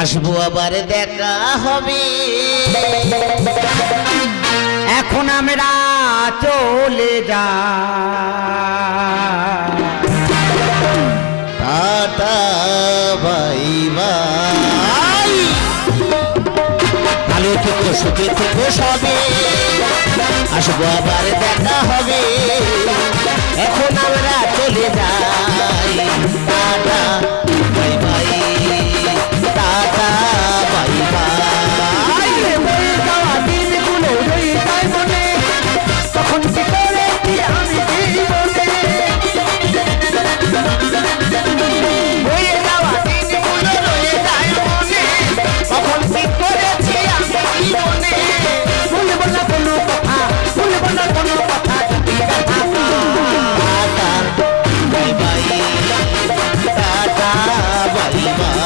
আসবো আবার দেখা হবে, এখন আমরা চলে যা টাটা বাই বাই। ভালো থেকো সুখে থেকো সবে, আসবো আবার দেখা হবে, এখন আমরা চলে যাই tata bye bye, tata bye by. বয়ে যাওয়া দিনগুলো রয়ে যায় মনে, তখন কি করেছি আমি জীবনে। বয়ে যাওয়া দিনগুলো রয়ে যায় মনে, তখন কি করেছি আমি জীবনে। ভুলব না কোনো কথা, ভুলব না কোনো কথা, যদি ব্যথা tata bye bye, tata bye by.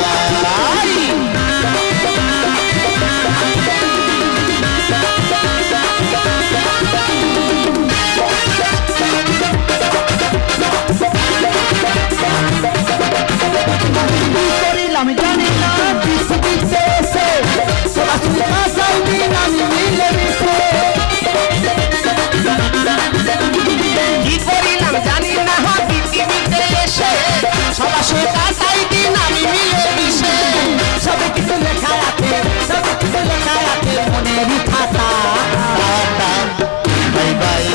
করিলাম জানি না পৃথিবীতে এসে, সরাসরি কাঁচাই দিন আমি মিলে মিশে। কি করিলাম জানি না পৃথিবীতে এসে, সরাসরি কাটাই দিন আমি মিলে মিশে। সবে কিছু লেখা আছে, সবে কিছু লেখা আছে মনেরই খাতা। Tata bye bye,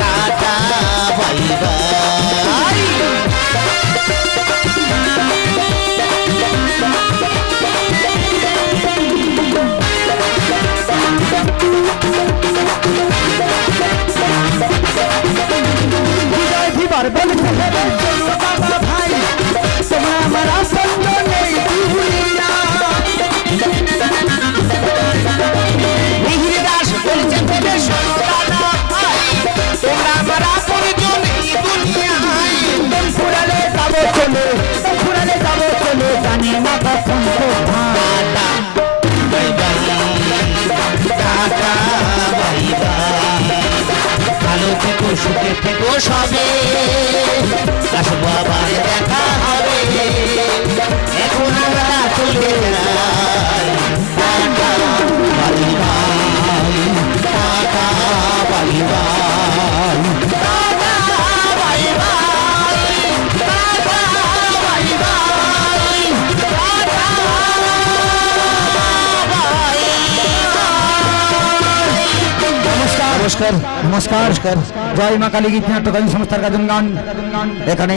tata bye bye. হৃদয় ভিবার বলছে শোনো বাবা ভাই, তোমরা আমার আপন নেই দুনিয়া। মিহির দাস বলছে ভেবে শোনো দাদা ভাই, তোমরা আমার আপনজন এই দুনিয়ায়। দম ফুরালে যাবো চলে, দম ফুরালে যাবো চলে, জানি না কখন কোথায়। Tata bye bye, tata bye by. ভালো থেকো সুখে থেকো সবে, আসবো আবার দেখা হবে, এখন আমরা চলে যাই tata bye bye, tata bye bye, tata bye bye, tata bye bye, tata bye by. নমস্কার নমস্কার নমস্কার। জয় মা কালী গীত নাট্যকালীন সংস্থার গাজন গান এখানে।